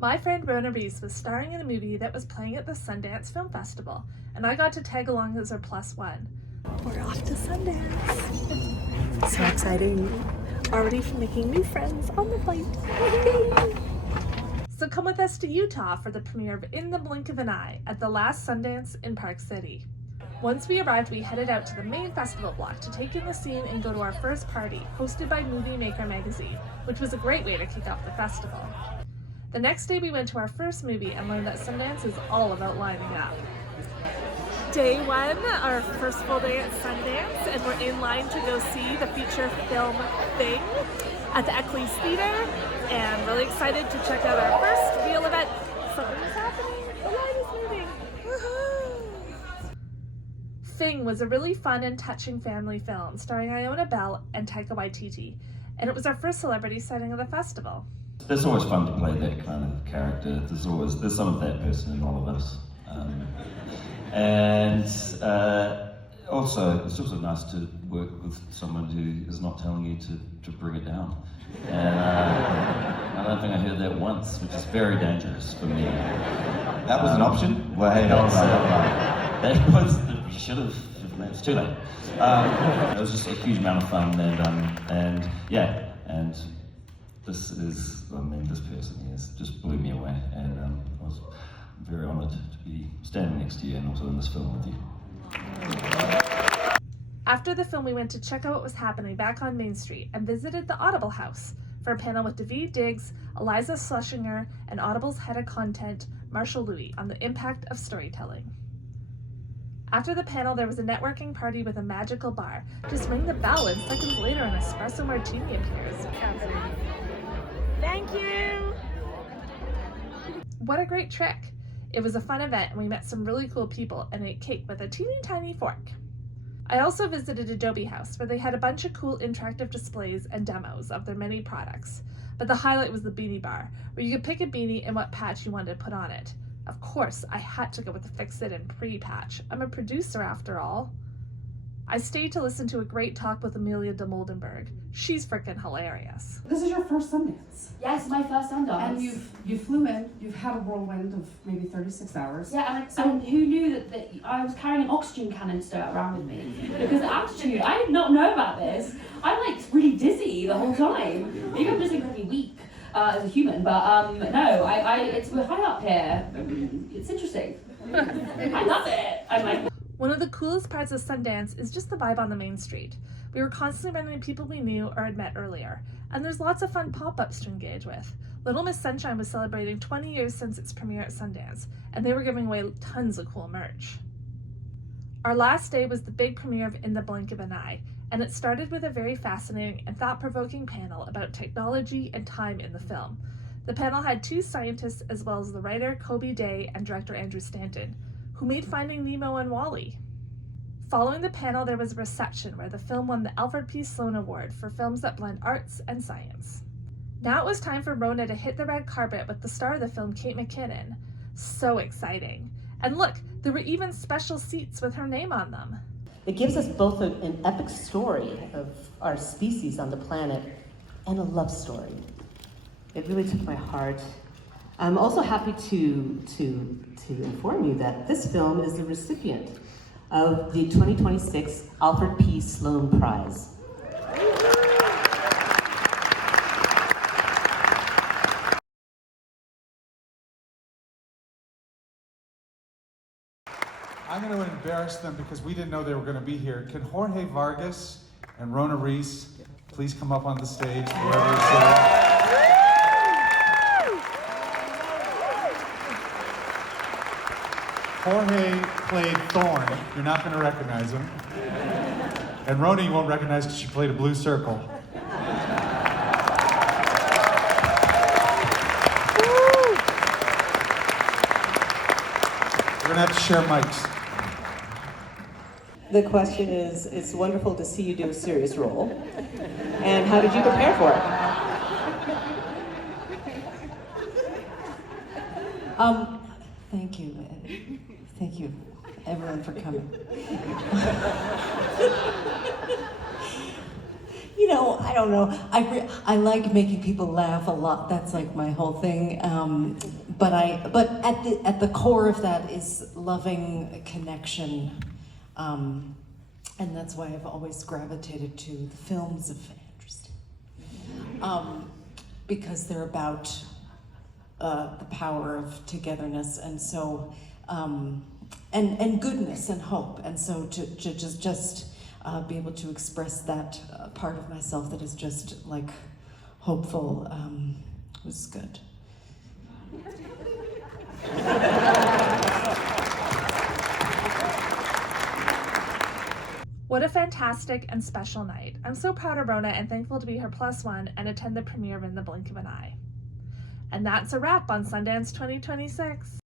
My friend Rona Reese was starring in a movie that was playing at the Sundance Film Festival, and I got to tag along as her +1. We're off to Sundance. So exciting. Already making new friends on the flight. So come with us to Utah for the premiere of In the Blink of an Eye at the last Sundance in Park City. Once we arrived, we headed out to the main festival block to take in the scene and go to our first party, hosted by Movie Maker magazine, which was a great way to kick off the festival. The next day we went to our first movie and learned that Sundance is all about lining up. Day one, our first full day at Sundance, and we're in line to go see the feature film Thing at the Eccles Theater, and really excited to check out our first real event. Something is happening, the line is moving. Woohoo! Thing was a really fun and touching family film starring Iona Bell and Taika Waititi, and it was our first celebrity sighting of the festival. It's always fun to play that kind of character. There's some of that person in all of us. Also, it's also nice to work with someone who is not telling you to bring it down. And I don't think I heard that once, which is very dangerous for me. That was an option? Well, hey, that was, you should have, it's too late. It was just a huge amount of fun, and this person just blew me away, and I was very honoured to be standing next to you and also in this film with you. After the film, we went to check out what was happening back on Main Street and visited the Audible House for a panel with David Diggs, Eliza Schlesinger, and Audible's head of content, Marshall Louis, on the impact of storytelling. After the panel, there was a networking party with a magical bar. Just ring the bell and seconds later an espresso martini appears. Thank you! What a great trick! It was a fun event and we met some really cool people and ate cake with a teeny tiny fork. I also visited Adobe House, where they had a bunch of cool interactive displays and demos of their many products. But the highlight was the beanie bar, where you could pick a beanie and what patch you wanted to put on it. Of course, I had to go with the Fix It and Pre-patch. I'm a producer after all. I stayed to listen to a great talk with Amelia de Moldenberg. She's freaking hilarious. This is your first Sundance. Yes, my first Sundance. And you flew in, you've had a whirlwind of maybe 36 hours. Yeah, and who knew that I was carrying an oxygen canister around with me? Because the altitude, I did not know about this. I'm like really dizzy the whole time. Maybe I'm just incredibly weak as a human, but no, we're high up here. It's interesting. I love it. I'm like. One of the coolest parts of Sundance is just the vibe on the main street. We were constantly running into people we knew or had met earlier, and there's lots of fun pop-ups to engage with. Little Miss Sunshine was celebrating 20 years since its premiere at Sundance, and they were giving away tons of cool merch. Our last day was the big premiere of In the Blink of an Eye, and it started with a very fascinating and thought-provoking panel about technology and time in the film. The panel had two scientists as well as the writer Kobe Day and director Andrew Stanton, who made Finding Nemo and WALL-E. Following the panel, there was a reception where the film won the Alfred P. Sloan Award for films that blend arts and science. Now it was time for Rona to hit the red carpet with the star of the film, Kate McKinnon. So exciting. And look, there were even special seats with her name on them. It gives us both an epic story of our species on the planet and a love story. It really took my heart. I'm also happy to inform you that this film is the recipient of the 2026 Alfred P. Sloan Prize. I'm going to embarrass them because we didn't know they were going to be here. Can Jorge Vargas and Rona Reese please come up on the stage wherever you're sitting? Jorge played Thorn. You're not going to recognize him. And Rona you won't recognize because she played a blue circle. We're going to have to share mics. The question is, it's wonderful to see you do a serious role. And how did you prepare for it? Thank you. Thank you, everyone, for coming. I don't know. I like making people laugh a lot. That's like my whole thing. But at the core of that is loving connection, and that's why I've always gravitated to the films of Kristyn, because they're about the power of togetherness, and so and goodness and hope, and so to just be able to express that part of myself that is just like hopeful was good. What a fantastic and special night. I'm so proud of Rona and thankful to be her +1 and attend the premiere in the blink of an eye. And that's a wrap on Sundance 2026.